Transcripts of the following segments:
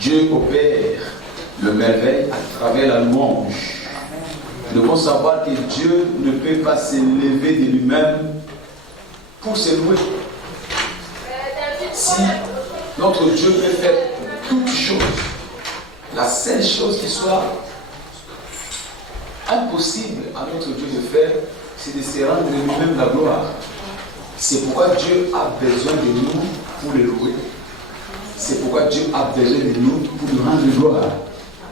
Dieu opère le merveille à travers la louange. Nous devons savoir que Dieu ne peut pas s'élever de lui-même pour se louer. Si notre Dieu peut faire toutes choses, la seule chose qui soit impossible à notre Dieu de faire, c'est de se rendre lui-même la gloire. C'est pourquoi Dieu a besoin de nous pour le louer. C'est pourquoi Dieu a besoin de nous pour nous rendre gloire.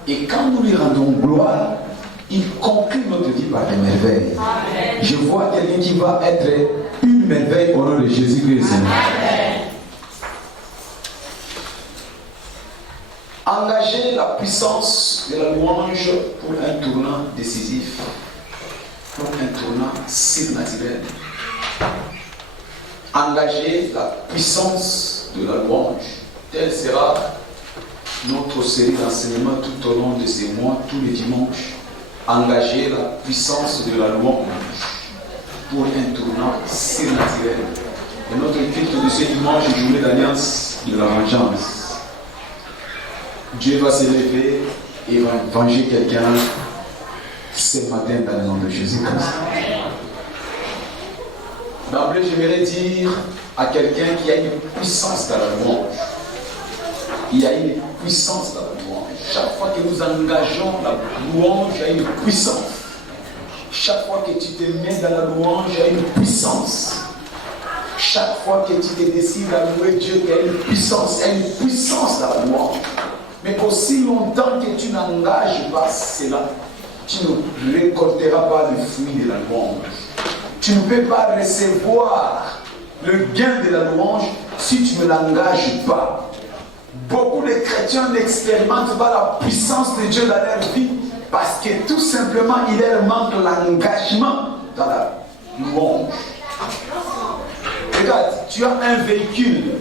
Et quand nous lui rendons gloire, il conclut notre vie par des merveilles. Amen. Je vois quelqu'un qui va être une merveille au nom de Jésus-Christ. Engager la puissance de la louange pour un tournant décisif, pour un tournant surnaturel. Engager la puissance de la louange. Telle sera notre série d'enseignement tout au long de ces mois, tous les dimanches. Engager la puissance de la louange pour un tournant surnaturel. Et notre culte de ce dimanche, journée d'alliance, de la vengeance. Dieu va se lever et va venger quelqu'un ce matin dans le nom de Jésus-Christ. D'emblée, j'aimerais dire à quelqu'un qu'il y a une puissance dans la louange. Il y a une puissance dans la louange. Chaque fois que nous engageons la louange, il y a une puissance. Chaque fois que tu te mets dans la louange, il y a une puissance. Chaque fois que tu te décides à louer Dieu, il y a une puissance. Il y a une puissance dans la louange. Mais aussi longtemps que tu n'engages pas cela, tu ne récolteras pas le fruit de la louange. Tu ne peux pas recevoir le gain de la louange si tu ne l'engages pas. Beaucoup de chrétiens n'expérimentent pas la puissance de Dieu dans leur vie parce que tout simplement il leur manque l'engagement dans la louange. Regarde, tu as un véhicule,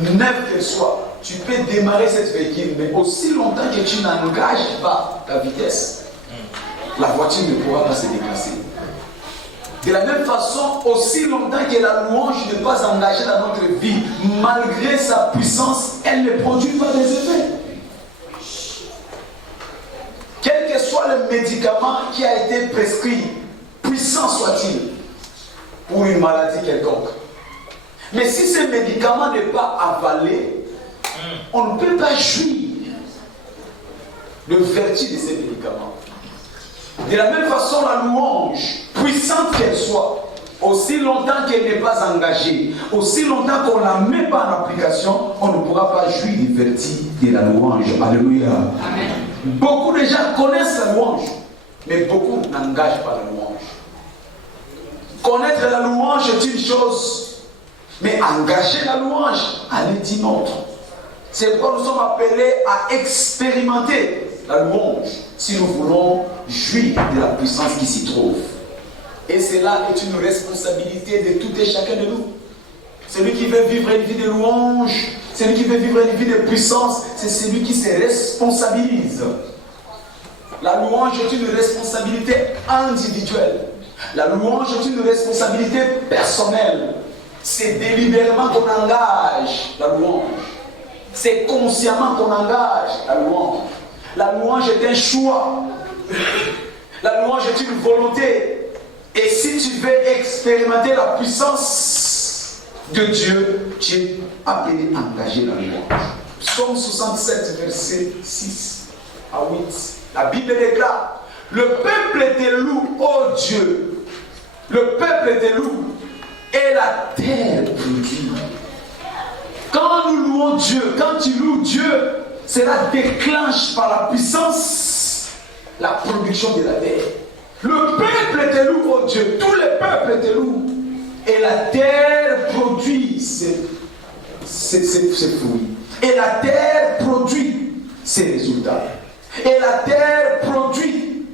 neuf qu'il soit, tu peux démarrer ce véhicule, mais aussi longtemps que tu n'engages pas ta vitesse, la voiture ne pourra pas se déplacer. De la même façon, aussi longtemps que la louange n'est pas engagée dans notre vie, malgré sa puissance, elle ne produit pas des effets. Quel que soit le médicament qui a été prescrit, puissant soit-il, pour une maladie quelconque. Mais si ce médicament n'est pas avalé, on ne peut pas jouir de vertu de ces médicaments. De la même façon, la louange, puissante qu'elle soit, aussi longtemps qu'elle n'est pas engagée, aussi longtemps qu'on ne la met pas en application, on ne pourra pas jouir des vertus de la louange. Alléluia. Amen. Beaucoup de gens connaissent la louange, mais beaucoup n'engagent pas la louange. Connaître la louange est une chose, mais engager la louange en est une autre. C'est pourquoi nous sommes appelés à expérimenter la louange si nous voulons jouir de la puissance qui s'y trouve. Et cela est une responsabilité de tout et chacun de nous. Celui qui veut vivre une vie de louange, celui qui veut vivre une vie de puissance, c'est celui qui se responsabilise. La louange est une responsabilité individuelle. La louange est une responsabilité personnelle. C'est délibérément qu'on engage la louange. C'est consciemment qu'on engage la louange. La louange est un choix. La louange est une volonté. Et si tu veux expérimenter la puissance de Dieu, tu es appelé à engager la louange. Psaume 67, verset 6 à 8. La Bible déclare: le peuple te loue, ô Dieu. Le peuple te loue et la terre produit. Quand nous louons Dieu, quand tu loues Dieu, cela déclenche par la puissance la production de la terre. Le peuple te loue, oh Dieu, tous les peuples te louent. Et la terre produit ses fruits. Et la terre produit ses résultats. Et la terre produit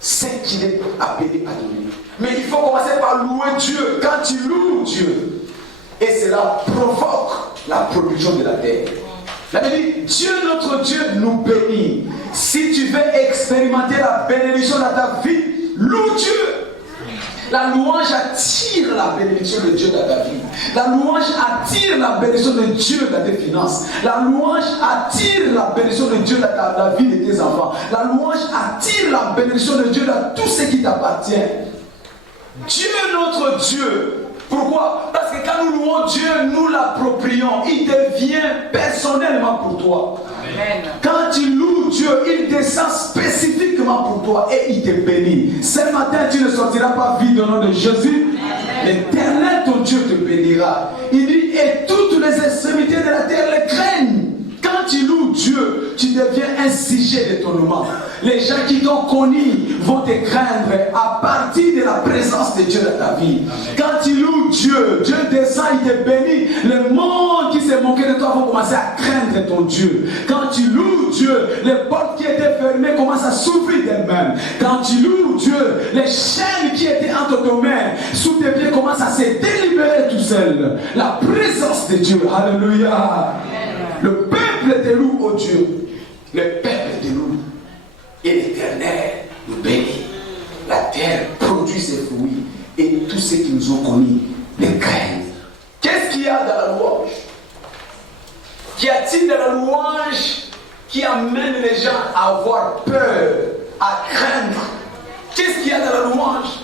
ce qu'il est appelé à donner. Mais il faut commencer par louer Dieu. Quand tu loues Dieu, et cela provoque la production de la terre. La Bible dit, Dieu notre Dieu nous bénit. Si tu veux expérimenter la bénédiction dans ta vie, loue Dieu. La louange attire la bénédiction de Dieu dans ta vie. La louange attire la bénédiction de Dieu dans tes finances. La louange attire la bénédiction de Dieu dans la vie de tes enfants. La louange attire la bénédiction de Dieu dans tout ce qui t'appartient. Dieu notre Dieu. Pourquoi? Parce que quand nous louons Dieu, nous l'approprions. Il devient personnellement pour toi. Amen. Quand tu loues Dieu, il descend spécifiquement pour toi et il te bénit. Ce matin, tu ne sortiras pas vide au nom de Jésus. L'Éternel, ton Dieu, te bénira. Il dit, et toutes les extrémités de la terre les craignent. Quand tu loues Dieu, tu deviens un sujet d'étonnement. Les gens qui t'ont connu vont te craindre à partir de la présence de Dieu dans ta vie. Amen. Quand tu loues Dieu, Dieu descend, il te bénit. Le monde qui s'est moqué de toi vont commencer à craindre ton Dieu. Quand tu loues Dieu, les portes qui étaient fermées commencent à s'ouvrir d'elles-mêmes. Quand tu loues Dieu, les chaînes qui étaient entre tes mains, sous tes pieds, commencent à se délibérer tout seul. La présence de Dieu. Alléluia. Amen. Le peuple te loue, ô Dieu. Le peuple te loue. Et l'Éternel nous bénit. La terre produit ses fruits. Et tous ceux qui nous ont connus les craignent. Qu'est-ce qu'il y a dans la louange? Qu'y a-t-il dans la louange qui amène les gens à avoir peur, à craindre? Qu'est-ce qu'il y a dans la louange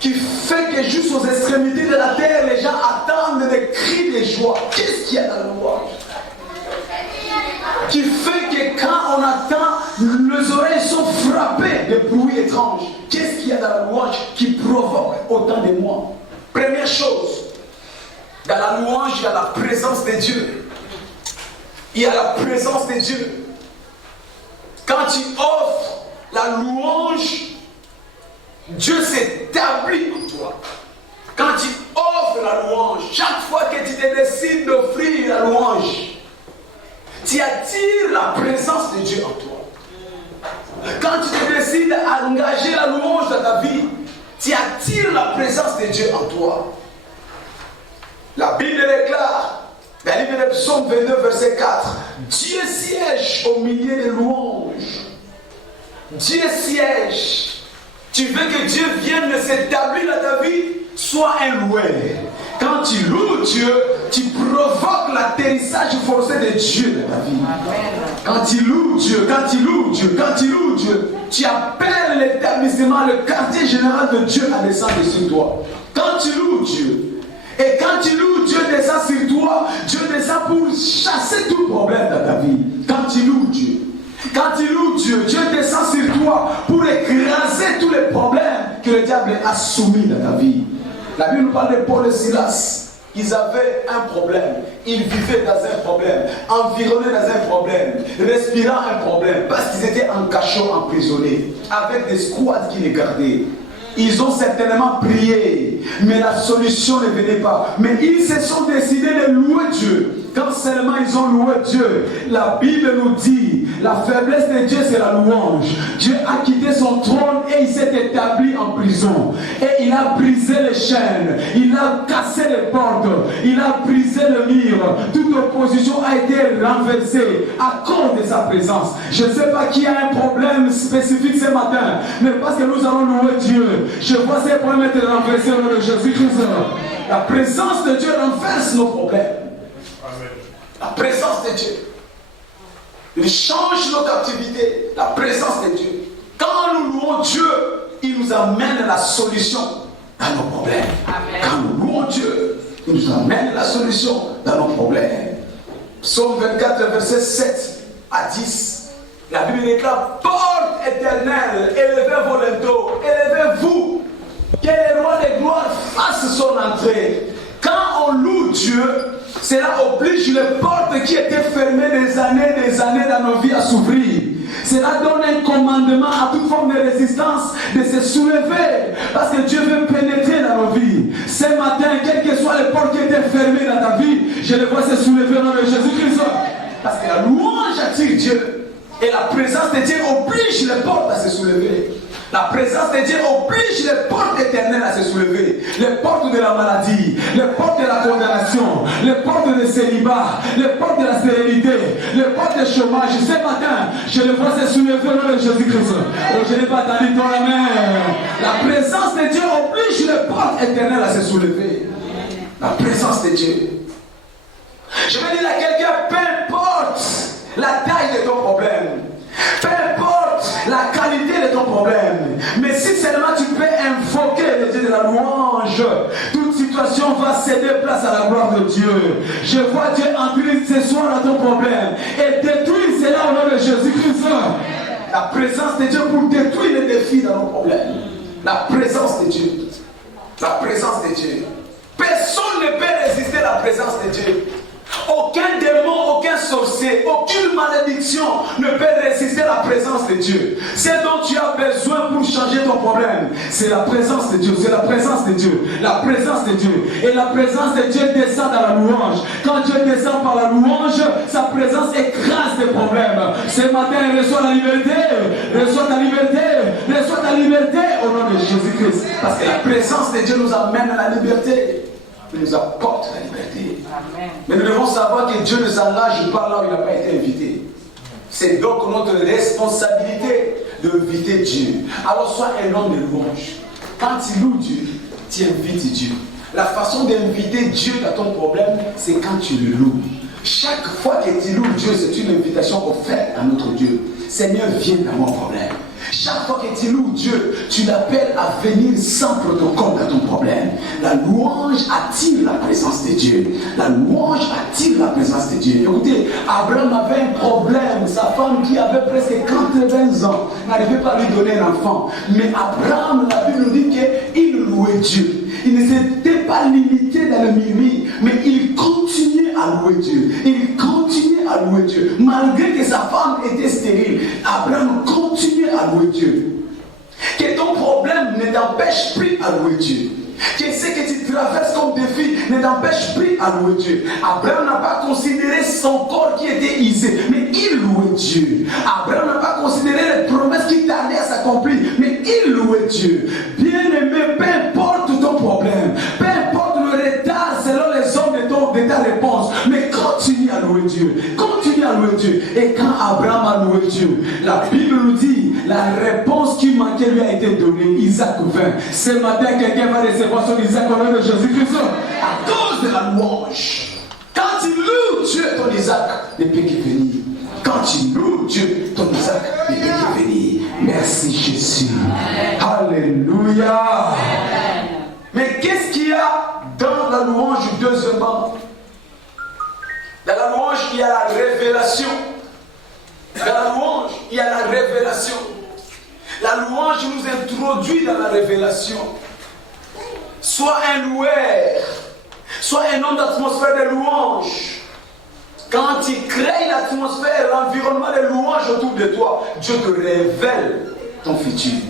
qui fait que jusqu'aux extrémités de la terre, les gens attendent des cris de joie? Qu'est-ce qu'il y a dans la louange qui fait que quand on attend, les oreilles sont frappées de bruits étranges? Qu'est-ce qu'il y a dans la louange qui provoque autant d'émoi? Première chose, dans la louange, il y a la présence de Dieu. Il y a la présence de Dieu. Quand tu offres la louange, Dieu s'établit en toi. Quand tu offres la louange, chaque fois que tu te décides d'offrir la louange, tu attires la présence de Dieu en toi. Quand tu te décides d'engager la louange dans ta vie, tu attires la présence de Dieu en toi. La Bible déclare, dans le livre de Psaume 29, verset 4, Dieu siège au milieu des louanges. Dieu siège. Tu veux que Dieu vienne s'établir dans ta vie? Sois un loueur. Quand tu loues Dieu, tu provoques l'atterrissage forcé de Dieu dans ta vie. Quand tu loues Dieu, quand tu loues Dieu, quand tu loues Dieu, tu appelles l'établissement, le quartier général de Dieu à descendre sur toi. Quand tu loues Dieu, et quand tu loues Dieu descend sur toi, Dieu descend pour chasser tout problème dans ta vie. Quand tu loues Dieu, quand tu loues Dieu, Dieu descend sur toi pour écraser tous les problèmes que le diable a soumis dans ta vie. La Bible nous parle de Paul et Silas. Ils avaient un problème. Ils vivaient dans un problème, environnés dans un problème, respirant un problème, parce qu'ils étaient en cachot, emprisonnés, avec des squads qui les gardaient. Ils ont certainement prié, mais la solution ne venait pas. Mais ils se sont décidés de louer Dieu. Quand seulement ils ont loué Dieu, la Bible nous dit, la faiblesse de Dieu c'est la louange. Dieu a quitté son trône et il s'est établi en prison. Et il a brisé les chaînes, il a cassé les portes, il a brisé le mur. Toute opposition a été renversée à cause de sa présence. Je ne sais pas qui a un problème spécifique ce matin, mais parce que nous allons louer Dieu, je vois ces problèmes être renversés au nom de Jésus-Christ. La présence de Dieu renverse nos problèmes. La présence de Dieu. Il change nos captivités. La présence de Dieu. Quand nous louons Dieu, il nous amène la solution dans nos problèmes. Amen. Quand nous louons Dieu, il nous amène la solution dans nos problèmes. Psaume 24, verset 7 à 10. La Bible déclare: porte éternelle, élevez vos linteaux, élevez-vous, que le roi de gloire fasse son entrée. Quand on loue Dieu, cela oblige les portes qui étaient fermées des années dans nos vies à s'ouvrir. Cela donne un commandement à toute forme de résistance de se soulever, parce que Dieu veut pénétrer dans nos vies. Ce matin, quelles que soient les portes qui étaient fermées dans ta vie, je les vois se soulever au nom de Jésus-Christ. Parce que la louange attire Dieu, et la présence de Dieu oblige les portes à se soulever. La présence de Dieu oblige les portes éternelles à se soulever. Les portes de la maladie, les portes de la condamnation, les portes de célibat, les portes de la stérilité, les portes de chômage. Ce matin, je les vois se soulever au nom de Jésus-Christ. Oh, je n'ai pas entendu ton amen. La présence de Dieu oblige les portes éternelles à se soulever. La présence de Dieu. Je vais dire à quelqu'un, peu importe la taille de ton problème, peu importe la qualité de ton problème, mais si seulement tu peux invoquer le Dieu de la louange, toute situation va céder place à la gloire de Dieu. Je vois Dieu entrer ce soir dans ton problème et détruire cela au nom de Jésus-Christ. La présence de Dieu pour détruire les défis dans nos problèmes. La présence de Dieu. La présence de Dieu. Personne ne peut résister à la présence de Dieu. Aucun démon, aucun sorcier, aucune malédiction ne peut résister à la présence de Dieu. Ce dont tu as besoin pour changer ton problème, c'est la présence de Dieu. C'est la présence de Dieu. La présence de Dieu. Et la présence de Dieu descend dans la louange. Quand Dieu descend par la louange, sa présence écrase les problèmes. Ce matin, reçois la liberté. Reçois ta liberté. Reçois ta liberté au nom de Jésus-Christ. Parce que la présence de Dieu nous amène à la liberté. Il nous apporte la liberté. Amen. Mais nous devons savoir que Dieu ne s'engage pas là où il n'a pas été invité. C'est donc notre responsabilité d'inviter Dieu. Alors sois un homme de louange. Quand tu loues Dieu, tu invites Dieu. La façon d'inviter Dieu dans ton problème, c'est quand tu le loues. Chaque fois que tu loues Dieu, c'est une invitation offerte à notre Dieu. Seigneur, viens dans mon problème. Chaque fois que tu loues Dieu, tu l'appelles à venir sans protocole dans ton problème. La louange attire la présence de Dieu. La louange attire la présence de Dieu. Écoutez, Abraham avait un problème. Sa femme qui avait presque 80 ans n'arrivait pas à lui donner un enfant. Mais Abraham, la Bible nous dit qu'il louait Dieu. Il ne s'était pas limité dans le murmure, mais il continuait à louer Dieu. Il continuait à louer Dieu. Malgré que sa femme était stérile, Abraham continuait à louer Dieu. Que ton problème ne t'empêche plus à louer Dieu. Que ce que tu traverses comme défi ne t'empêche plus à louer Dieu. Abraham n'a pas considéré son corps qui était usé, mais il louait Dieu. Abraham n'a pas considéré les promesses qui tardaient à s'accomplir, mais il louait Dieu. Bien-aimé, peu importe ton problème, peu importe le retard selon les hommes de ta réponse, mais continue à louer Dieu. Continue à louer Dieu. Et quand Abraham a loué Dieu, la Bible nous dit, la réponse qui manquait lui a été donnée. Isaac vint. Ce matin, quelqu'un va recevoir son Isaac au nom de Jésus-Christ. À cause de la louange. Quand tu loues Dieu, ton Isaac ne peut que venir. Quand tu loues Dieu, ton Isaac ne peut que venir. Merci Jésus. Alléluia. Mais qu'est-ce qu'il y a dans la louange, deuxièmement? Dans la louange, il y a la révélation. Dans la louange, il y a la révélation. La louange nous introduit dans la révélation. Sois un loueur. Sois un homme d'atmosphère de louange. Quand tu crées l'atmosphère, l'environnement de louange autour de toi, Dieu te révèle ton futur.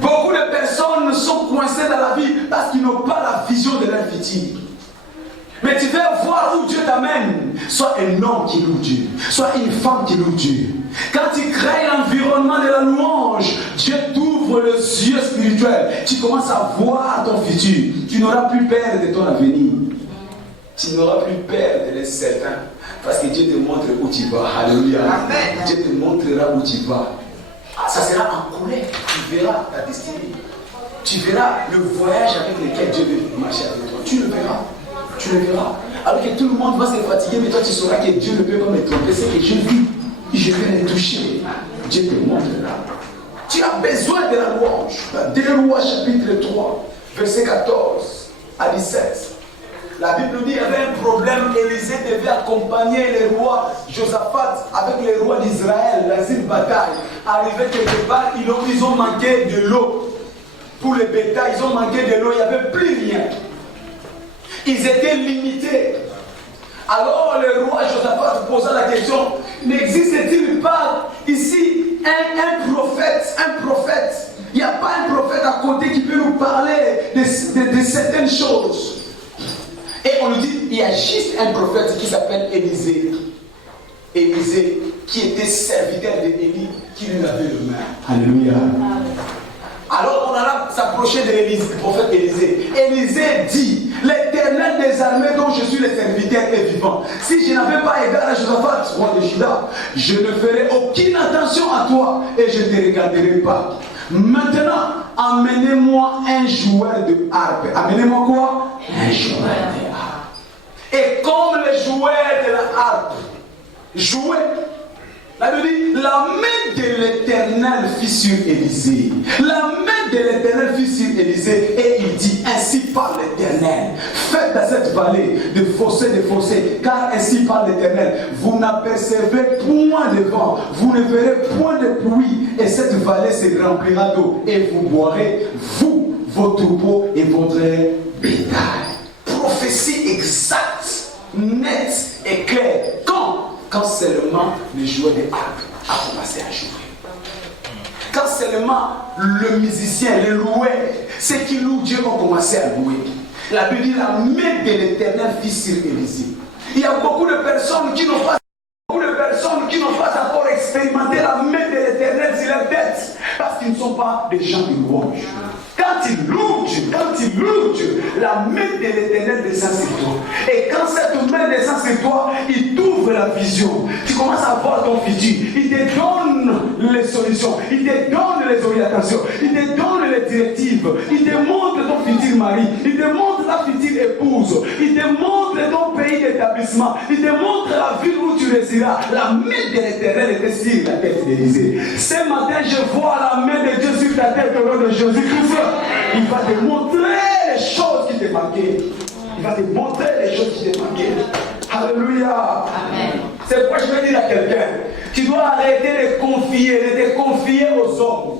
Beaucoup de personnes sont coincées dans la vie parce qu'ils n'ont pas la vision de leur futur. Mais tu veux voir où Dieu t'amène. Sois un homme qui loue Dieu. Sois une femme qui loue Dieu. Quand tu crées l'environnement de la louange, Dieu t'ouvre les yeux spirituels. Tu commences à voir ton futur. Tu n'auras plus peur de ton avenir. Tu n'auras plus peur de l'incertain. Parce que Dieu te montre où tu vas. Alléluia. Amen. Dieu te montrera où tu vas. Ça sera en colère. Tu verras ta destinée. Tu verras le voyage avec lequel Dieu veut marcher avec toi. Tu le verras. Tu le verras. Alors que tout le monde va se fatiguer, mais toi tu sauras que Dieu ne peut pas me tromper. C'est que je vis. Je vais le toucher. Dieu te montrera. Tu as besoin de la louange. Dans 2 Rois chapitre 3, verset 14 à 17. La Bible nous dit qu'il y avait un problème. Élisée devait accompagner les rois Josaphat avec les rois d'Israël dans une bataille. Arrivé quelque part, ils ont manqué de l'eau. Pour les bétails, ils ont manqué de l'eau. Il n'y avait plus rien. Ils étaient limités. Alors le roi Josaphat posa la question, n'existe-t-il pas ici un prophète? Il n'y a pas un prophète à côté qui peut nous parler de certaines choses. Et on nous dit, il y a juste un prophète qui s'appelle Élisée. Élisée, qui était serviteur d'Élie, qui lui lavait le main. Alléluia. Alors on alla s'approcher de du prophète Élisée. Élisée dit, l'Éternel des armées dont je suis le serviteur est vivant. Si je n'avais pas égard à Josaphat, roi de Juda, je ne ferai aucune attention à toi et je ne te regarderai pas. Maintenant, amenez-moi un joueur de harpe. Amenez-moi quoi? Un joueur de harpe. Et comme le joueur de la harpe jouait, la Bible dit, la main de l'Éternel fut sur Élisée. La main de l'Éternel fut sur Élisée. Et il dit, ainsi parle l'Éternel. Faites dans cette vallée de fossés, car ainsi parle l'Éternel. Vous n'apercevez point de vent, vous ne verrez point de pluie, et cette vallée se remplira d'eau. Et vous boirez, vous, vos troupeaux et votre bétail. Prophétie exacte, nette et claire. Quand seulement le joueur de harpe a commencé à jouer. Quand seulement le musicien, le loueur, ceux qui louent Dieu ont commencé à louer. La Bible dit, la main de l'Éternel fut sur Élisée. Il y a beaucoup de personnes qui n'ont pas encore expérimenté la main de l'Éternel sur leur tête, parce qu'ils ne sont pas des gens de louange. Quand ils louent Dieu, la main de l'Éternel descend sur toi. Et quand cette met des sens sur toi, il t'ouvre la vision. Tu commences à voir ton futur. Il te donne les solutions. Il te donne les orientations. Il te donne les directives. Il te montre ton futur mari. Il te montre ta future épouse. Il te montre ton pays d'établissement. Il te montre la ville où tu résideras. La main de l'Éternel était sur la tête d'Élisée. Ce matin, je vois la main de Dieu sur ta tête au nom de Jésus-Christ. Il va te montrer les choses qui te manquaient. Il va te montrer les choses qui te manquaient. Alléluia. Amen. C'est pourquoi je veux dire à quelqu'un, tu dois arrêter de te confier aux hommes.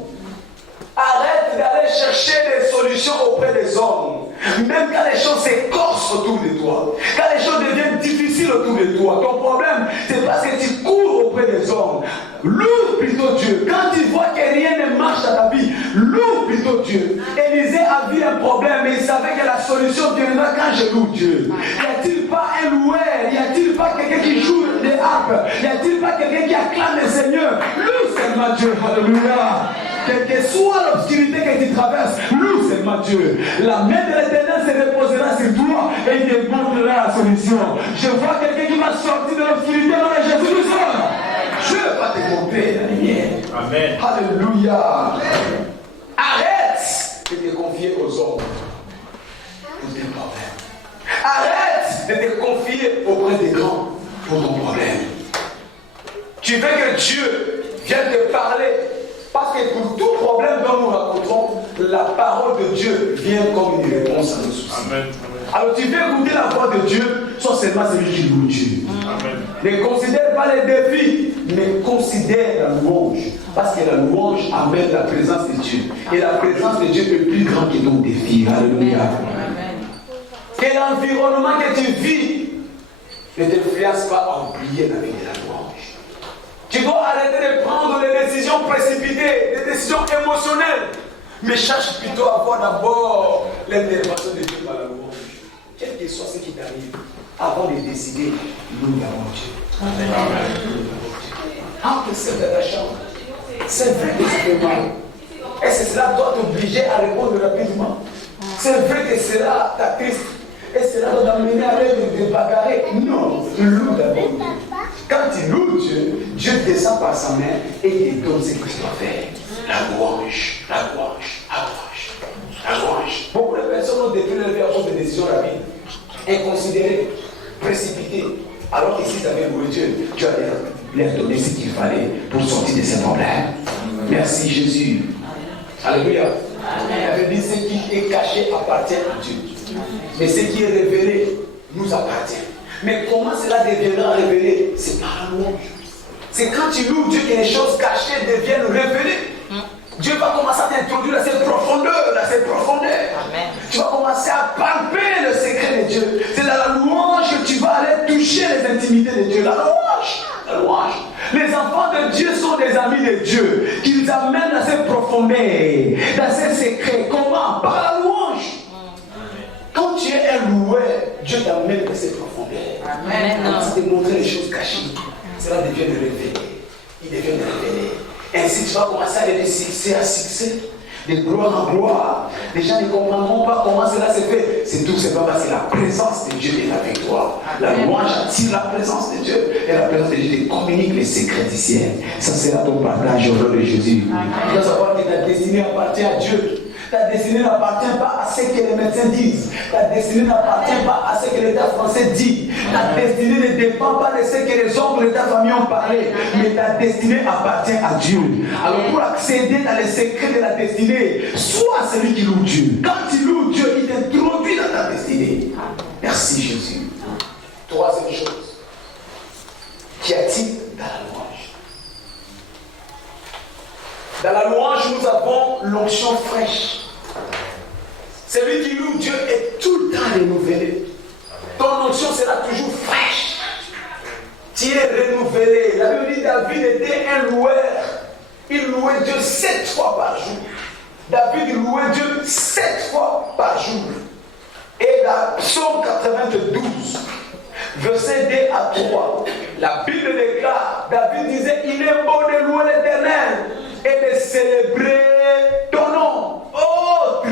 Arrête d'aller chercher des solutions auprès des hommes. Même quand les choses s'écorcent autour de toi, quand les choses deviennent difficiles autour de toi, ton problème, c'est parce que tu cours auprès des hommes. Loue plutôt Dieu. Quand tu vois que rien ne marche dans ta vie, loue plutôt Dieu. Élisée a vu un problème, mais il savait que la solution viendra quand je loue Dieu. Y a-t-il pas un loueur? Y a-t-il pas quelqu'un qui joue des harpes? Y a-t-il pas quelqu'un qui acclame le Seigneur? Loue seulement Dieu. Alléluia. Quelle que soit l'obscurité que tu traverses, loue seulement Dieu. La main de l'Éternel se reposera sur toi et il te montrera la solution. Je vois quelqu'un qui va sortir de l'obscurité dans le Jésus-Christ. Dieu va te montrer la lumière. Amen. Alléluia. Arrête de te confier aux hommes pour tes problèmes. Arrête de te confier auprès des grands pour ton problème. Tu veux que Dieu vienne te parler. Parce que pour tout problème dont nous rencontrons, la parole de Dieu vient comme une réponse à nos soucis. Amen. Alors tu veux écouter la voix de Dieu, sois seulement celui qui loue Dieu. Amen. Ne considère pas les défis, mais considère la louange. Parce que la louange amène la présence de Dieu. Et la présence de Dieu est plus grande que ton défi. Alléluia. Que l'environnement que tu vis ne t'influence pas à oublier la vie de la louange. Tu dois arrêter de prendre des décisions précipitées, des décisions émotionnelles. Mais cherche plutôt à avoir d'abord l'intervention de Dieu par la louange. Quel que soit ce qui t'arrive, avant de décider, nous avons Dieu. Amen. Entre celle de la chambre, c'est vrai que ça fait mal. Est-ce que cela doit t'obliger à répondre rapidement? C'est vrai que cela t'attriste. Et cela doit t'amener à te bagarrer. Non, loue d'abord Dieu. Quand tu loues Dieu, Dieu descend par sa main et il te donne ce que tu dois faire. La louange, la louange, la louange, la louange. Beaucoup de personnes ont détruit leur vie à cause de décisions rapides, inconsidérées, précipitées. Alors qu'ici, tu avais loué Dieu, tu allais leur donner ce qu'il fallait pour sortir de ces problèmes. Merci Jésus. Alléluia. Il avait dit ce qui est caché appartient à Dieu. Mais ce qui est révélé nous appartient. Mais comment cela deviendra révélé? C'est par la louange. C'est quand tu loues Dieu que les choses cachées deviennent révélées. Dieu va commencer à t'introduire dans cette profondeur, Amen. Tu vas commencer à palper le secret de Dieu. C'est dans la louange que tu vas aller toucher les intimités de Dieu. La louange. La louange. Les enfants de Dieu sont des amis de Dieu. Qu'ils amènent dans cette profondeur, dans ces secrets. Comment? Par la louange. Quand tu es un loueur, Dieu t'amène dans cette profondeur. Amen. Quand tu te montres les choses cachées, cela devient de révéler. Il devient de révéler. Ainsi, tu vas commencer à aller de succès à succès, de gloire en gloire. Les gens ne comprendront pas comment cela se fait. C'est tout simplement parce que la présence de Dieu est avec toi. La louange attire la présence de Dieu. Et la présence de Dieu te communique les secrets du ciel. Ça sera ton partage au nom de Jésus. Tu dois savoir que ta destinée appartient à Dieu. Ta destinée n'appartient pas à ce que les médecins disent. Ta destinée n'appartient pas à ce que l'État français dit. Ta destinée ne dépend pas de ce que les hommes de ta famille ont parlé. Mais ta destinée appartient à Dieu. Alors pour accéder dans les secrets de la destinée, sois celui qui loue Dieu. Quand tu loues Dieu, il t'introduit dans ta destinée. Merci Jésus. Troisième chose. Qu'y a-t-il dans la louange? Dans la louange, nous avons l'onction fraîche. Celui qui loue Dieu est tout le temps renouvelé. Ton onction sera toujours fraîche. Tu es renouvelé. La Bible dit David était un loueur. Il louait Dieu 7 fois par jour. David louait Dieu 7 fois par jour. Et dans Psaume 92, verset 2 à 3, la Bible déclare, David disait, il est bon de louer l'Éternel et de célébrer ton nom. Oh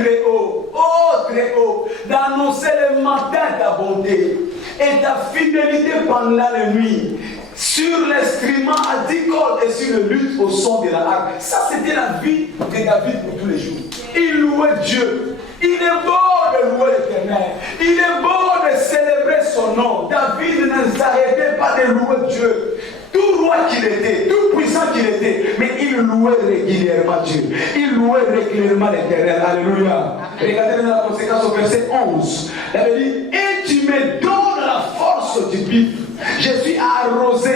très haut, d'annoncer le matin ta bonté et ta fidélité pendant la nuit. Sur l'instrument à 10 cordes et sur le luth au son de la harpe. Ça, c'était la vie de David pour tous les jours. Il louait Dieu. Il est beau de louer l'Éternel. Il est beau de célébrer son nom. David ne s'arrêtait pas de louer Dieu. Tout roi qu'il était, tout puissant qu'il était, mais il louait régulièrement Dieu. Il louait régulièrement l'Éternel. Alléluia. Regardez la conséquence au verset 11. Il avait dit, et tu me donnes la force du bif. Je suis arrosé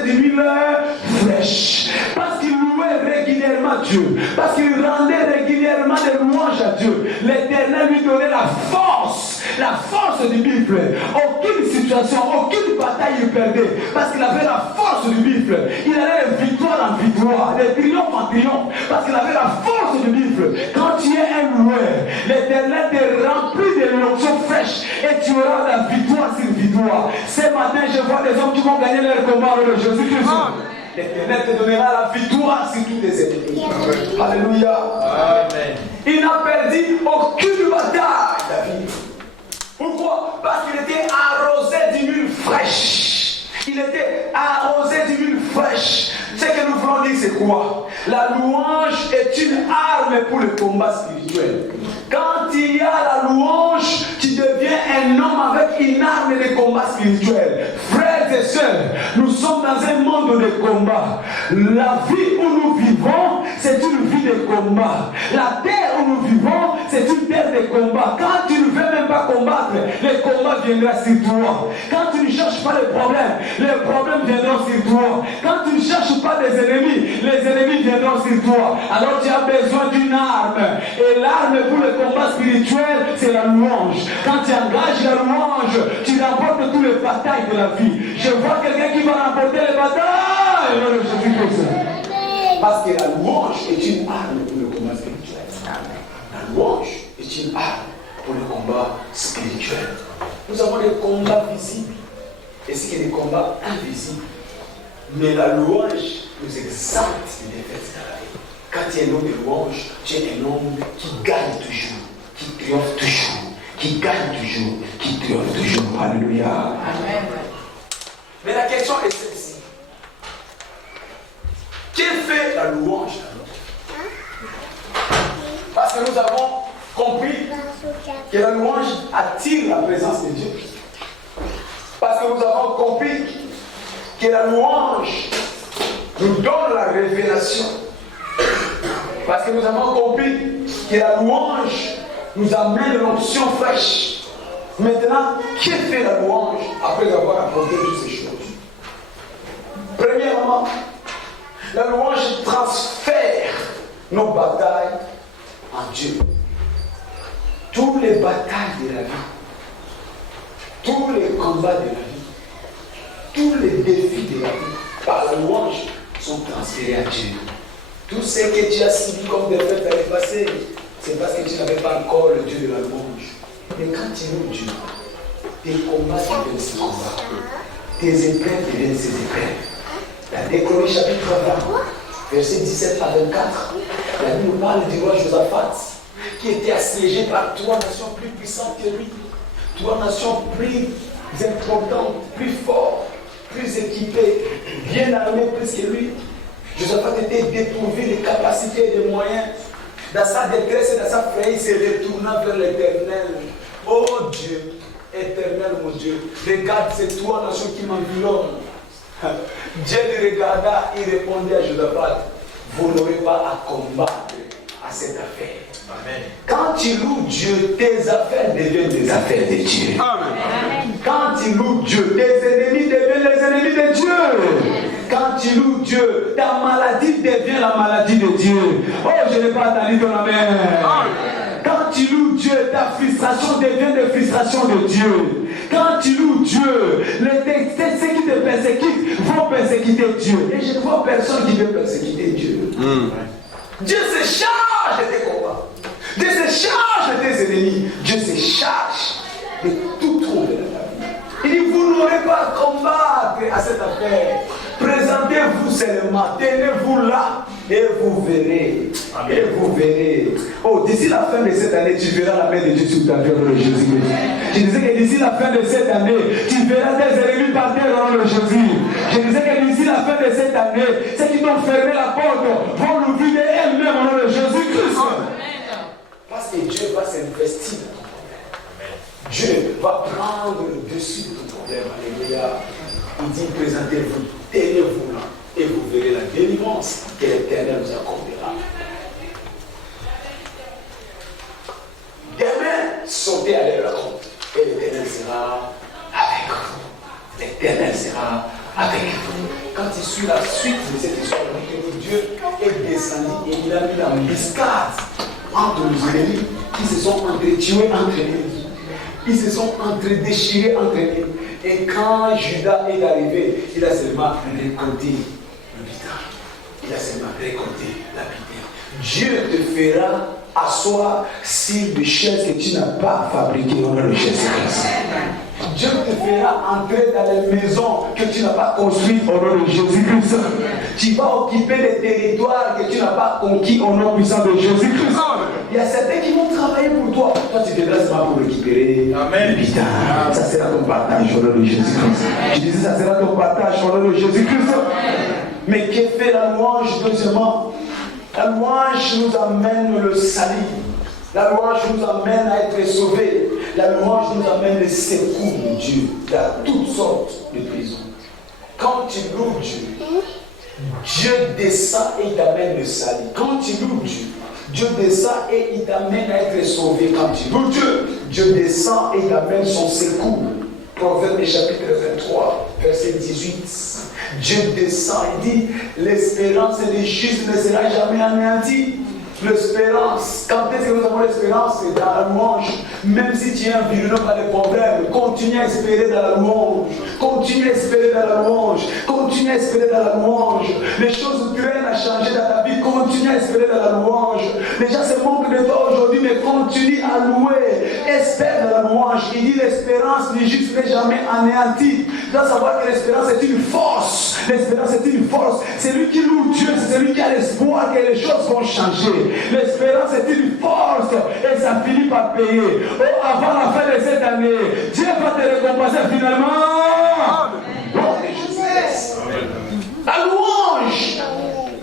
d'huile fraîche. Parce qu'il louait régulièrement Dieu. Parce qu'il rendait régulièrement des louanges à Dieu. L'Éternel lui donnait la force du buffle. Aucune situation, aucune bataille il perdait. Parce qu'il avait la force du buffle. Il allait de victoire en victoire, de triomphe en triomphe. Parce qu'il avait la force du buffle. Quand tu es un loueur, l'Éternel te remplit de l'onction fraîche. Et tu auras la victoire sur victoire. Ce matin, je vois des hommes qui vont gagner leur combat de Jésus-Christ. L'Éternel te donnera la victoire sur tous tes ennemis. Alléluia. Amen. Il n'a perdu aucune bataille, David. Pourquoi? Parce qu'il était arrosé d'huile fraîche. Il était arrosé d'huile fraîche. Ce que nous voulons dire, c'est quoi? La louange est une arme pour le combat spirituel. Quand il y a la louange, tu deviens un homme avec une arme de combat spirituel. Frères et sœurs, nous sommes dans un monde de combat. La vie où nous vivons, c'est une vie de combat. La terre où nous vivons, c'est une terre de combat. Quand tu ne veux même pas combattre, le combat viendra sur toi. Quand tu ne cherches pas les problèmes viendront sur toi. Quand tu ne cherches pas des ennemis, les ennemis viendront sur toi. Alors tu as besoin d'une arme. Et l'arme pour le combat spirituel, c'est la louange. Quand tu engages la louange, tu remportes toutes les batailles de la vie. Je vois quelqu'un qui va remporter les batailles. Parce que la louange est une arme pour le combat spirituel. La louange est une arme pour le combat spirituel. Nous avons des combats visibles et ce qui est des combats invisibles. Mais la louange nous exempte des défaites dans la vie. Quand tu es un homme de louange, tu es un homme qui gagne toujours, qui triomphe toujours, qui gagne toujours, qui triomphe toujours. Alléluia. Amen. Mais la question est celle-ci. Qu'est-ce que fait la louange? Parce que nous avons compris que la louange attire la présence de Dieu. Parce que nous avons compris que la louange nous donne la révélation. Parce que nous avons compris que la louange nous amène l'onction fraîche. Maintenant, qui fait la louange après avoir apporté toutes ces choses? Premièrement, la louange transfère nos batailles en Dieu. Toutes les batailles de la vie, tous les combats de la vie, tous les défis de la vie, par la louange, sont transférés à Dieu. Tout ce que tu as subi comme défaite dans le passé, c'est parce que tu n'avais pas encore le Dieu de la louange. Mais quand tu loues Dieu, tes combats deviennent ces combats. Tes épreuves deviennent ces épreuves. La Décronie chapitre 20, verset 17 à 24, la Bible nous parle du roi Josaphat, qui était assiégé par 3 nations plus puissantes que lui. 3 nations plus importantes, plus fortes, plus équipées, bien armées plus que lui. Josaphat était dépourvu de capacités et de moyens. Dans sa détresse et dans sa frayeur, il se retourna vers l'Éternel. Oh Dieu, Éternel mon Dieu, regarde ces 3 nations qui m'environnent. Dieu le regarda, il répondit à Josaphat, vous n'aurez pas à combattre à cette affaire. Amen. Quand tu loues Dieu, tes affaires deviennent des affaires de Dieu. Amen. Quand tu loues Dieu, tes ennemis deviennent les ennemis de Dieu. Amen. Quand tu loues Dieu, ta maladie devient la maladie de Dieu. Oh, je n'ai pas entendu ton amen. Quand tu loues Dieu, ta frustration devient des frustrations de Dieu. Quand tu loues Dieu, ceux qui te persécutent vont persécuter Dieu. Et je ne vois personne qui veut persécuter Dieu. Dieu se charge de tes combats. Dieu se charge de tes ennemis. Dieu se charge de tout trouble de ta vie. Il dit, vous n'aurez pas à combattre à cette affaire. Présentez-vous seulement. Tenez-vous là. Et vous verrez. Amen. Et vous verrez. Oh, d'ici la fin de cette année, tu verras la main de Dieu sur ta vie au nom de Jésus-Christ. Je disais que d'ici la fin de cette année, tu verras des ennemis par terre au nom de Jésus. Je disais que d'ici la fin de cette année, ceux qui t'ont fermé la porte vont l'ouvrir elles-mêmes au nom de Jésus-Christ. Parce que Dieu va s'investir dans ton problème. Dieu va prendre le dessus de ton problème. Alléluia. Il dit, présentez-vous, tenez-vous là, et vous verrez la délivrance que l'Éternel nous accordera. Demain, sautez à leur rencontre, et l'Éternel sera avec vous. L'Éternel sera avec vous. Quand il suit la suite de cette histoire, Dieu est descendu et il a mis la biscate entre les ennemis qui se sont entretués entre eux. Ils se sont déchirés entre eux. Et quand Judas est arrivé, il a seulement récolté le butin. Il a seulement récolté la butin. Dieu te fera asseoir sur des chaises que tu n'as pas fabriquées au nom de Jésus-Christ. Dieu te fera entrer dans les maisons que tu n'as pas construites au nom de Jésus-Christ. Tu vas occuper des territoires que tu n'as pas conquis au nom puissant de Jésus-Christ. Il y a certains qui vont travailler pour toi. Toi, tu te laisses pas pour récupérer. Amen. Putain, ça sera ton partage au nom de Jésus-Christ. Je disais, ça sera ton partage au nom de Jésus-Christ. Mais que fait la louange, deuxièmement? La louange nous amène le salut. La louange nous amène à être sauvés. La louange nous amène le secours de Dieu dans toutes sortes de prisons. Quand tu loues Dieu, Dieu descend et il t'amène le salut. Quand tu loues Dieu, Dieu descend et il t'amène à être sauvé. Quand tu loues Dieu, Dieu descend et il t'amène son secours. Proverbe chapitre 23, verset 18. Dieu descend et dit, l'espérance des justes ne sera jamais anéantie. L'espérance, quand est-ce que nous avons l'espérance? C'est dans la louange. Même si tu es environné par des problèmes, continue à espérer dans la louange. Continue à espérer dans la louange. Continue à espérer dans la louange. Les choses graines à changer dans ta vie, continue à espérer dans la louange. Les gens se moquent de toi aujourd'hui, mais continue à louer. Espère dans la louange. Il dit l'espérance du juste n'est jamais anéantie. Tu dois savoir que l'espérance est une force. L'espérance est une force. C'est lui qui loue Dieu, c'est celui qui a l'espoir que les choses vont changer. L'espérance est une force et ça finit par payer. Oh, avant la fin de cette année, Dieu va te récompenser finalement. La louange.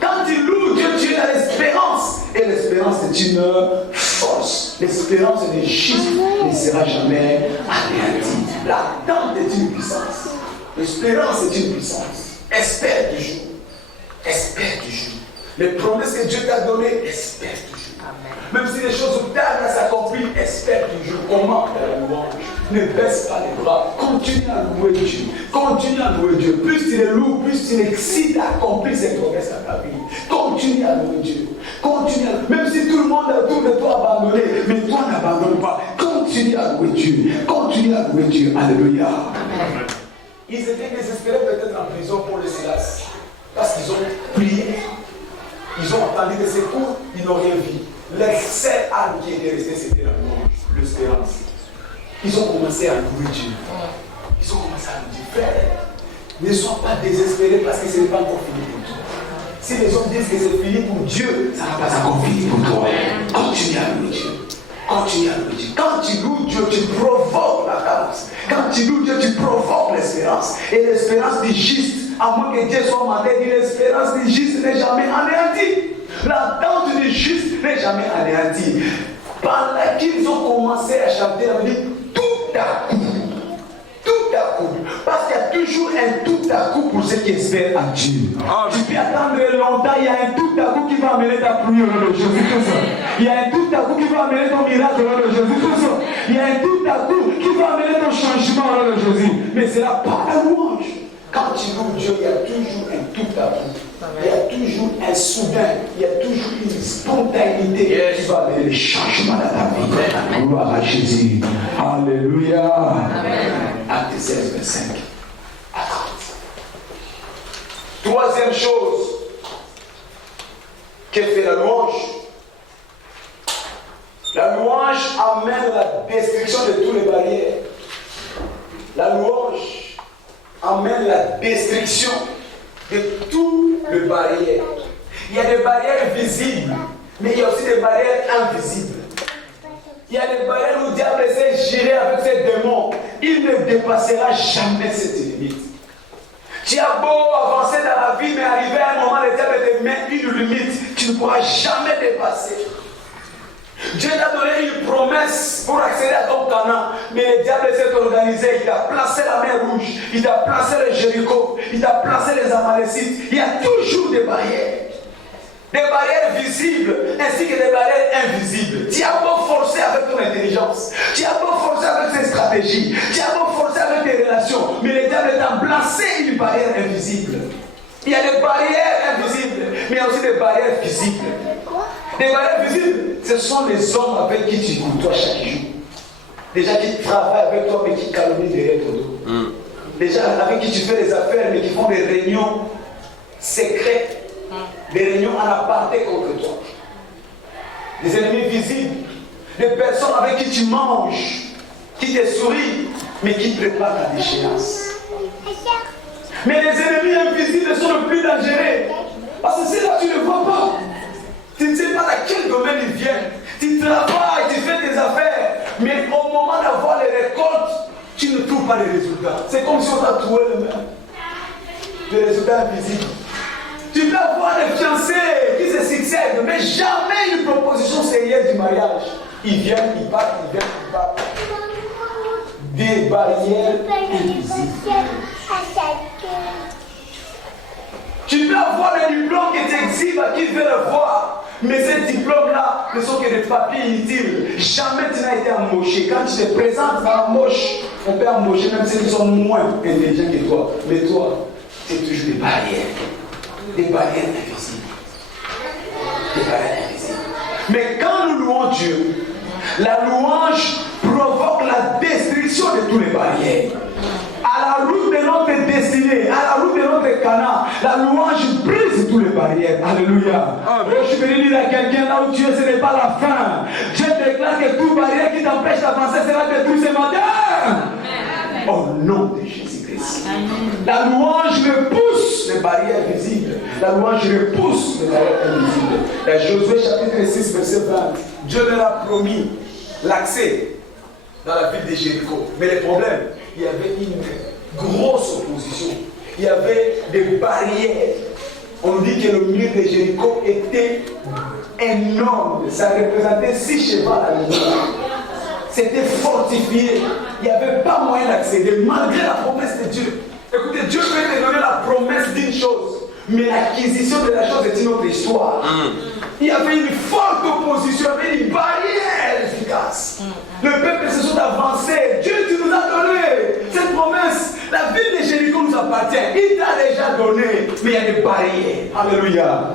Quand tu loues Dieu, tu as l'espérance. Et l'espérance est une force. L'espérance des justes ne sera jamais anéantie. L'attente est une puissance. L'espérance est une puissance. Espère toujours. Espère toujours. Les promesses que Dieu t'a données, espère toujours. Amen. Même si les choses tardent à s'accomplir, espère toujours. Comment la louange? Ne baisse pas les bras. Continue à louer Dieu. Continue à louer Dieu. Plus tu les loues, plus tu l'excites à accomplir ses promesses dans ta vie. Continue à louer Dieu. Continue à... Même si tout le monde autour de toi a abandonné, mais toi n'abandonne pas. Continue à louer Dieu. Continue à louer Dieu. Alléluia. Amen. Ils étaient désespérés peut-être en prison pour le Silas. Parce qu'ils ont prié. Ils ont entendu des secours, ils n'ont rien vu. Les seule arme qui était restée, c'était la louange, l'espérance. Ils ont commencé à louer Dieu. Ils ont commencé à nous dire, frère, ne sois pas désespéré parce que ce n'est pas encore fini pour toi. Si les hommes disent que c'est fini pour Dieu, ça n'a pas encore fini pour toi. Continue à louer Dieu. Continue à louer Dieu. Quand tu loues Dieu, tu provoques la grâce. Quand tu loues Dieu, tu provoques l'espérance. Et l'espérance du juste, à moins que Dieu soit mandé, dit l'espérance du juste n'est jamais anéantie. L'attente du juste n'est jamais anéantie. Par là qu'ils ont commencé à chanter, on dit tout à coup. Tout à coup. Parce qu'il y a toujours un tout à coup pour ceux qui espèrent à Dieu. Tu peux attendre longtemps, il y a un tout à coup qui va amener ta prière au nom de Jésus-Christ. Il y a un tout à coup qui va amener ton miracle au nom de Jésus-Christ. Il y a un tout à coup qui va amener ton changement au nom de Jésus. Mais c'est là pas la louange. Quand tu loues Dieu, il y a toujours un tout à coup. Il y a toujours un soudain. Il y a toujours une spontanéité qui va amener les changements dans ta vie. Gloire à Jésus. Alléluia. Amen. Acte 16, 25 à 30. Troisième chose que fait la louange. La louange amène la destruction de toutes les barrières. La louange amène la destruction de toutes les barrières. Il y a des barrières visibles, mais il y a aussi des barrières invisibles. Il y a des barrières où le diable essaie de gérer avec ses démons. Il ne dépassera jamais cette limite. Tu as beau avancer dans la vie, mais arriver à un moment, le diable te met une limite. Tu ne pourras jamais dépasser. Dieu t'a donné une promesse pour accéder à ton Canaan, mais le diable s'est organisé. Il t'a placé la mer rouge, il t'a placé le Jéricho, il t'a placé les Amalécites. Il y a toujours des barrières. Des barrières visibles ainsi que des barrières invisibles. Tu as beau forcer avec ton intelligence, tu as beau forcer avec tes stratégies, tu as beau forcer avec tes relations, mais le diable t'a placé une barrière invisible. Il y a des barrières invisibles, mais il y a aussi des barrières visibles. Des barrières visibles, ce sont les hommes avec qui tu côtoies chaque jour. Des gens qui travaillent avec toi mais qui calomnient derrière ton dos. Des gens avec qui tu fais des affaires mais qui font des réunions secrètes. Des réunions en aparté contre toi. Des ennemis visibles. Des personnes avec qui tu manges, qui te sourient, mais qui préparent ta déchéance. Mais les ennemis invisibles sont le plus dangereux. Parce que c'est là que tu ne vois pas. Tu ne sais pas dans quel domaine ils viennent. Tu travailles, tu fais tes affaires, mais au moment d'avoir les récoltes, tu ne trouves pas les résultats. C'est comme si on t'a trouvé le même. Les résultats invisibles. Tu peux avoir des fiancés qui se succèdent, mais jamais une proposition sérieuse du mariage. Ils viennent, ils partent, ils viennent, ils partent. Des barrières invisibles. Tu peux avoir des diplômes qui t'exhibent à qui veut le voir, mais ces diplômes-là ne sont que des papiers inutiles. Jamais tu n'as été embauché. Quand tu te présentes dans l'embauche, on peut embaucher même ceux qui sont moins intelligents que toi. Mais toi, c'est toujours des barrières. Des barrières invisibles. Des barrières invisibles. Mais quand nous louons Dieu, la louange provoque la destruction de toutes les barrières. À la route de notre destinée, à la route de notre Canaan, la louange brise toutes les barrières. Alléluia. Je vais dire à quelqu'un là où tu es, ce n'est pas la fin. Je déclare que toute barrière qui t'empêche d'avancer sera détruite ce matin. Au nom de Jésus-Christ. La louange repousse les barrières visibles. La louange repousse les barrières invisibles. Dans Josué chapitre 6, verset 20, Dieu leur a promis l'accès dans la ville de Jéricho. Mais le problème, il y avait une grosse opposition. Il y avait des barrières. On dit que le mur de Jéricho était énorme. Ça représentait 6 chevaux à l'année. C'était fortifié. Il n'y avait pas moyen d'accéder, malgré la promesse de Dieu. Écoutez, Dieu peut te donner la promesse d'une chose, mais l'acquisition de la chose est une autre histoire. Il y avait une forte opposition, il y avait une barrière efficace. Le peuple se sont avancés. Dieu, tu nous as donné cette promesse. La ville de Jéricho nous appartient. Il t'a déjà donné, mais il y a des barrières. Alléluia.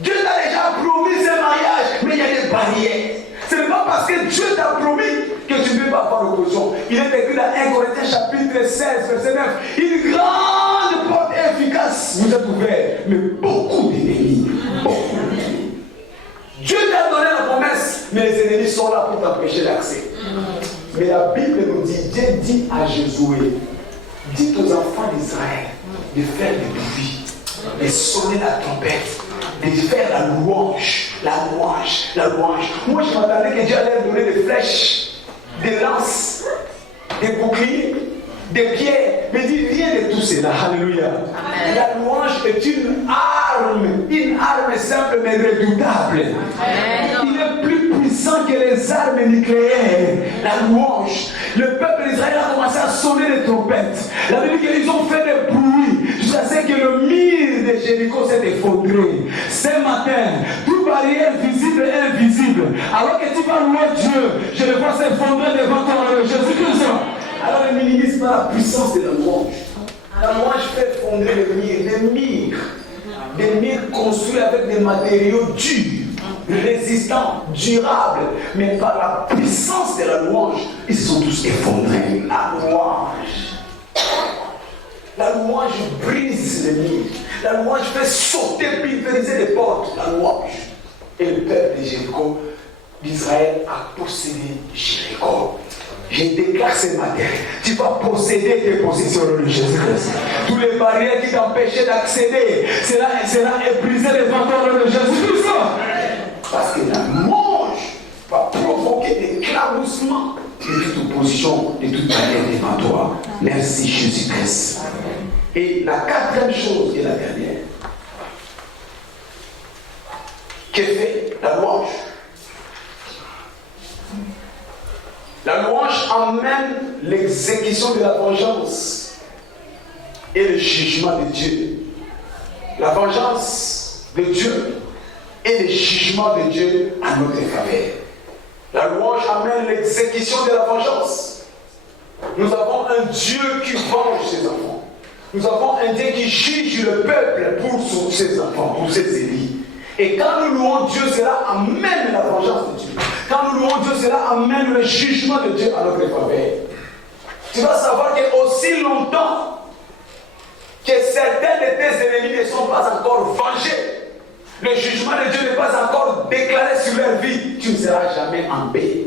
Dieu t'a déjà promis ce mariage, mais il y a des barrières. Ce n'est pas parce que Dieu t'a promis que tu ne peux pas avoir l'opposition. Il est écrit dans 1 Corinthiens chapitre 16, verset 9. Une grande porte efficace vous est ouverte, mais beaucoup d'ennemis. Beaucoup d'ennemis. Dieu t'a donné la promesse, mais les ennemis sont là pour t'empêcher l'accès. Mais la Bible nous dit, Dieu dit à Josué, dites aux enfants d'Israël de faire des bruits, de sonner la trompette, de faire la louange, la louange, la louange. Moi, je m'attendais que Dieu allait donner des flèches, des lances, des boucliers, des pierres. Mais il dit rien de tout cela. Alléluia. Amen. La louange est une arme simple mais redoutable. Amen. Il est plus puissant que les armes nucléaires. La louange. Le peuple d'Israël a commencé à sonner les trompettes. La Bible dit qu'ils ont fait des bruits jusqu'à ce que le mur de Jéricho s'est effondré. Ce matin, toute barrière visible et invisible, alors que tu vas louer Dieu, je le vois s'effondrer devant toi, Jésus-Christ. Alors ne minimise pas la puissance de la louange. La louange fait fondre les murs construits avec des matériaux durs, résistants, durables, mais par la puissance de la louange, ils sont tous effondrés. La louange brise les murs. La louange fait sauter, pulvériser les portes. La louange. Et le peuple de Jéricho, d'Israël, a possédé Jéricho. Je déclare ce matin, tu vas posséder tes possessions de Jésus-Christ. Tous les barrières qui t'empêchaient d'accéder, sera brisé les fantômes de Jésus-Christ. Parce que la mange va provoquer des éclaboussement de toute opposition, de toute barrière devant toi. Merci Jésus-Christ. Et la quatrième chose et la dernière, que fait la louange? La louange emmène l'exécution de la vengeance et le jugement de Dieu. La vengeance de Dieu et le jugement de Dieu à notre faveur. La louange amène l'exécution de la vengeance. Nous avons un Dieu qui venge ses enfants. Nous avons un Dieu qui juge le peuple pour ses enfants, pour ses élus. Et quand nous louons Dieu, cela amène la vengeance de Dieu. Quand nous louons Dieu, cela amène le jugement de Dieu à notre faveur. Tu vas savoir qu'aussi longtemps que certains de tes ennemis ne sont pas encore vengés, le jugement de Dieu n'est pas encore déclaré sur leur vie, tu ne seras jamais en paix.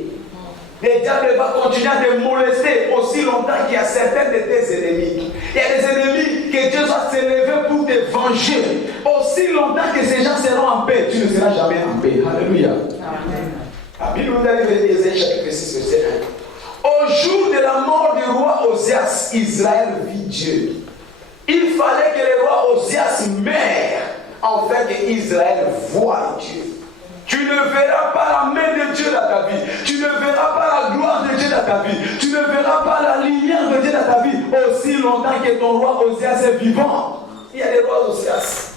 Le diable va continuer à te molester aussi longtemps qu'il y a certains de tes ennemis. Il y a des ennemis que Dieu va s'élever pour te venger. Aussi longtemps que ces gens seront en paix, tu ne seras jamais en paix. Alléluia. Amen. La Bible nous dit dans Ésaïe chapitre 6, verset 1. Au jour de la mort du roi Osias, Israël vit Dieu. Il fallait que le roi Osias meure afin que Israël voie Dieu. Tu ne verras pas la main de Dieu dans ta vie. Tu ne verras pas la gloire de Dieu dans ta vie. Tu ne verras pas la lumière de Dieu dans ta vie aussi longtemps que ton roi Osias est vivant. Il y a des rois Osias.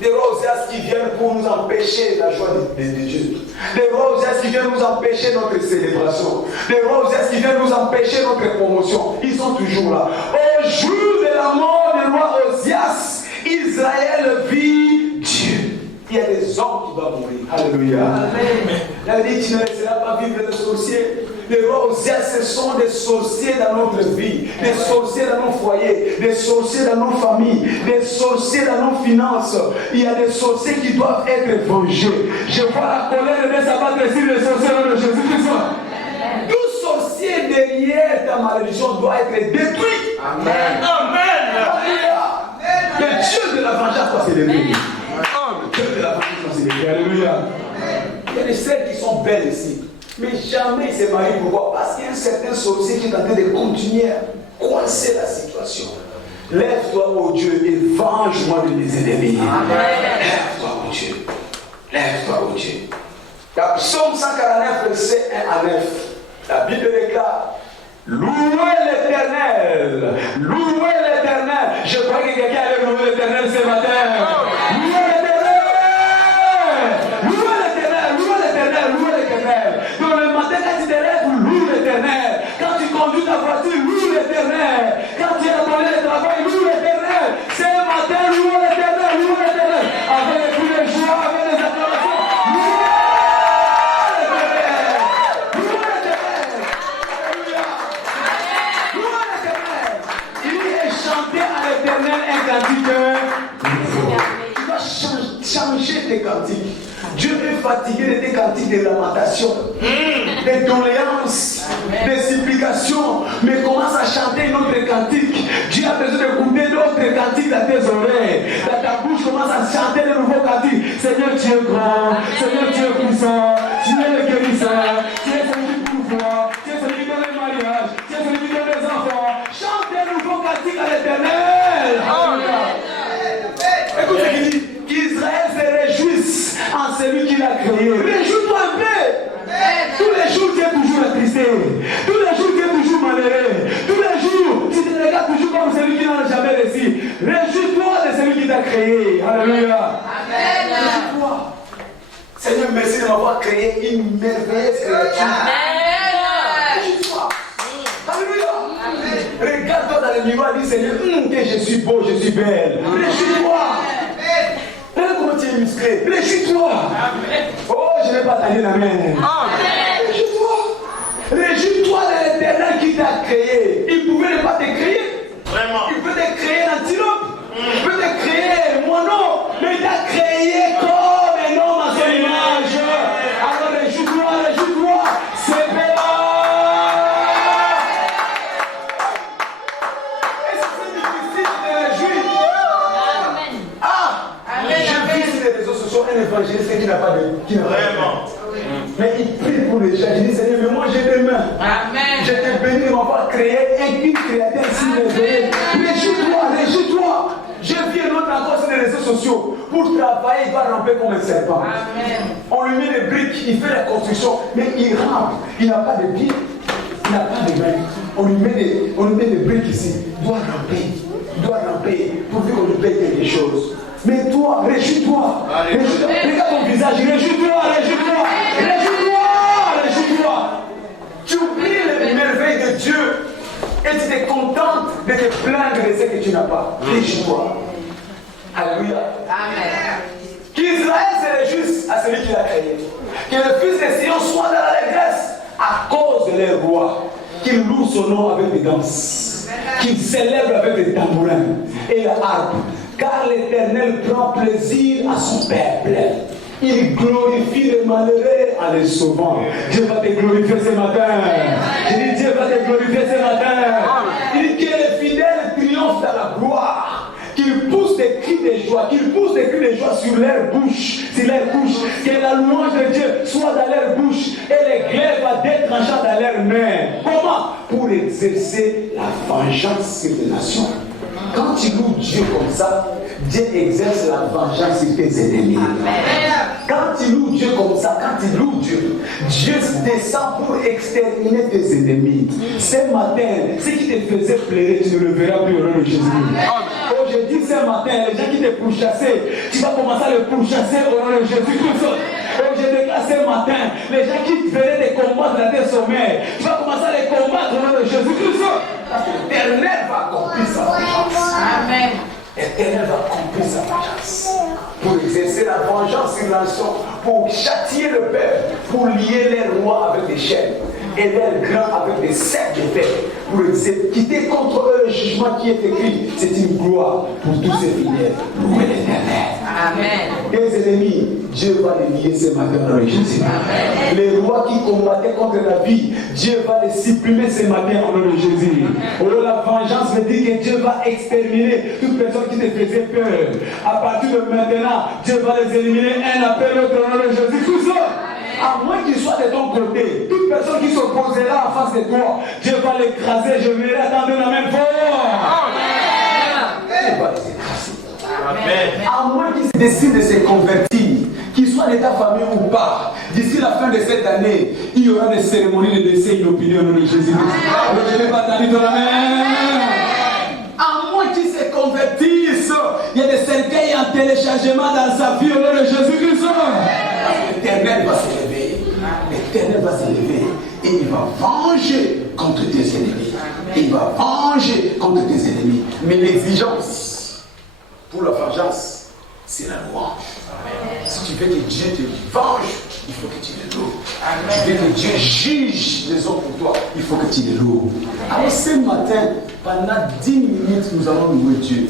Des rois Osias qui viennent pour nous empêcher la joie de Dieu. Des rois Osias qui viennent nous empêcher notre célébration. Des rois Osias qui viennent nous empêcher notre promotion. Ils sont toujours là. Au jour de la mort du roi Osias, Israël vit Dieu. Il y a des hommes qui doivent mourir. Alléluia. Amen. La dit, tu ne laisseras pas vivre des sorciers. Les rois Osias, ce sont des sorciers dans notre vie, des sorciers dans nos foyers, des sorciers dans nos familles, des sorciers dans nos finances. Il y a des sorciers qui doivent être vengés. Je vois la colère de s'abattre sur les sorciers de Jésus-Christ. Tout sorcier derrière ta malédiction doit être détruit. Amen. Amen. Alléluia. Le Dieu de la vengeance doit s'élever. Alléluia. Il y a des sœurs qui sont belles ici, mais jamais ils se marient. Pourquoi? Parce qu'il y a un certain sorcier qui est en train de continuer à coincer la situation. Lève-toi, ô Dieu, et venge-moi de mes ennemis. Lève-toi, ô Dieu. Lève-toi, ô Dieu. Dans Psaume 149, verset 1 à 9, la Bible déclare: louez l'Éternel, louez l'Éternel. Je crois que quelqu'un allait louer l'Éternel ce matin. Louez l'Éternel. Donc le matin, quand tu te lèves, loue l'Éternel. Quand tu conduis ta voiture, loue l'Éternel. Quand tu es à ton lieu de travail, loue l'Éternel. Ce matin, loue l'Éternel, loue l'Éternel. Avec tous les jours, avec les acclamations. Loue l'Éternel. Loue l'Éternel. Alléluia. Loue l'Éternel. Il est chanté à l'Éternel un cantique. Tu vas changer tes cantiques. Dieu est fatigué de tes cantiques de lamentation, de doléances, de supplications. Mais commence à chanter une autre cantique. Dieu a besoin d'écouter d'autres cantiques dans tes oreilles. Dans ta bouche, commence à chanter de nouveaux cantiques. Seigneur, tu es grand. Seigneur, tu es puissant. Tu es le guérisseur. Tu es celui qui pouvoir. Tu es celui qui donne le mariage. Tu es celui qui donne les enfants. Chante des nouveaux cantiques à l'Éternel. Écoute ce qu'il dit. Qu'Israël se réjouisse en celui qui l'a créé. Réjouis-toi un peu. Tous les jours, tu es toujours attristé. Tous les jours, tu es toujours malheureux. Tous les jours, tu te regardes toujours comme celui qui n'en a jamais réussi. Réjouis-toi de celui qui t'a créé. Alléluia. Amen. Réjouis-toi. Seigneur, merci de m'avoir créé une merveilleuse créature. Amen. Réjouis-toi. Alléluia. Regarde-toi dans le miroir et dis: Seigneur, que je suis beau, je suis belle. Réjouis-toi. Regarde comment tu es musclé. Réjouis-toi. Oh, je ne vais pas tailler la main. Réjouis-toi. Réjouis-toi de l'Éternel qui t'a créé. Il pouvait ne pas te créer. Vraiment. Il peut te créer l'antilope. Il peut te créer moineau. Mais il t'a créé comme un homme à son image. Alors réjouis-toi, réjouis-toi. C'est belle. un évangéliste qui n'a pas de... Vraiment. Mais il prie pour les gens. Il dit, Seigneur, mais moi j'ai des mains. Amen. Je t'ai béni de m'avoir créé et une créature ici réveillée. Réjouis-toi. Je viens l'autre encore sur les réseaux sociaux. Pour travailler, il va ramper comme un serpent. Amen. On lui met des briques, il fait la construction, mais il rampe. Il n'a pas de pied. Il n'a pas de main. On lui met des briques ici. Il doit ramper. Pourvu qu'on lui paye quelque chose. Mais toi, réjouis-toi. Regarde ton visage, réjouis-toi. Tu oublies les merveilles de Dieu et tu te contentes de te plaindre de ce que tu n'as pas. Réjouis-toi. Alléluia. Amen. Qu'Israël se réjouisse à celui qui l'a créé. Que le fils de Sion soit dans l'allégresse à cause de leur roi. Qu'il loue son nom avec des danses. Qu'il célèbre avec des tambourins et la harpe. Car l'Éternel prend plaisir à son peuple. Il glorifie les malheureux en les sauvant. Dieu va te glorifier ce matin. Je dis Dieu va te glorifier ce matin. Il dit que les fidèles triomphent dans la gloire. Qu'ils poussent des cris de joie, sur leur bouche, que la louange de Dieu soit dans leur bouche et les glaives à dents tranchants dans leurs mains. Comment? Pour exercer la vengeance sur les nations. Quand tu loues Dieu comme ça, Dieu exerce la vengeance sur tes ennemis. Quand tu loues Dieu comme ça, Dieu descend pour exterminer tes ennemis. Ce matin, ce qui te faisait pleurer, tu ne le verras plus au nom de Jésus. Oh, je dis ce matin, les gens qui te pourchassaient, tu vas commencer à les pourchasser au nom de Jésus-Christ. Oh, je déclare ce matin, les gens qui venaient te combattre dans tes sommets, tu vas commencer à les combattre au nom de Jésus-Christ. Parce que l'Éternel va accomplir sa vengeance. Amen. L'Éternel va accomplir sa vengeance. Pour exercer la vengeance sur la nation, pour châtier le peuple, pour lier les rois avec des chaînes et les grands avec des cercles de fer, pour quitter contre eux le jugement qui est écrit. C'est une gloire pour tous ces fidèles. Louez l'Éternel. Amen. Les ennemis, Dieu va les lier ce matin dans le Jésus. Les rois qui combattaient contre la vie, Dieu va les supprimer ce matin au nom de Jésus. Alors la vengeance veut dire que Dieu va exterminer toute personne qui te faisait peur. À partir de maintenant, Dieu va les éliminer un après l'autre au nom de Jésus. Tout ça, à moins qu'il soit de ton côté, toute personne qui s'opposera en face de toi, Dieu va l'écraser. Je verrai attendre la même fois. Il va les écraser. Amen. À moins qu'il décide de se convertir, qu'il soit de ta famille ou pas, d'ici la fin de cette année, il y aura des cérémonies de décès inopinées au nom de Jésus. Je n'ai pas entendu ton amen. À moins qu'il se convertisse, il y a des cercueils en téléchargement dans sa vie au nom de Jésus-Christ. L'Éternel va se lever. L'Éternel va se lever et il va venger contre tes ennemis. Il va venger contre tes ennemis. Mais l'exigence pour la vengeance, c'est la louange. Si tu veux que Dieu te venge, il faut que tu le loues. Si tu veux que Dieu juge les hommes pour toi, il faut que tu le loues. Alors ce matin, pendant 10 minutes, nous allons louer Dieu.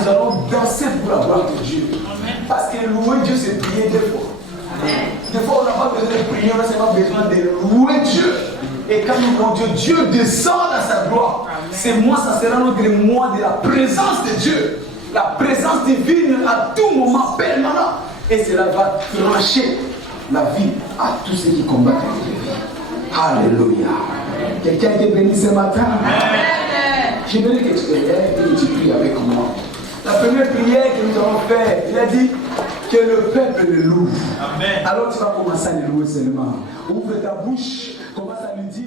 Nous allons danser pour la gloire de Dieu. Parce que louer Dieu, c'est prier des fois. Des fois, on n'a pas besoin de prier, on a seulement besoin de louer Dieu. Et quand nous louons Dieu, Dieu descend dans sa gloire. C'est moi, ça sera notre mois de la présence de Dieu. La présence divine à tout moment permanent. Et cela va trancher la vie à tous ceux qui combattent la vie. Alléluia. Quelqu'un qui est béni ce matin. Je veux que tu te lèves et que tu pries avec moi. La première prière que nous avons faite, il a dit que le peuple le loue. Amen. Alors tu vas commencer à le louer seulement. Ouvre ta bouche, commence à lui dire.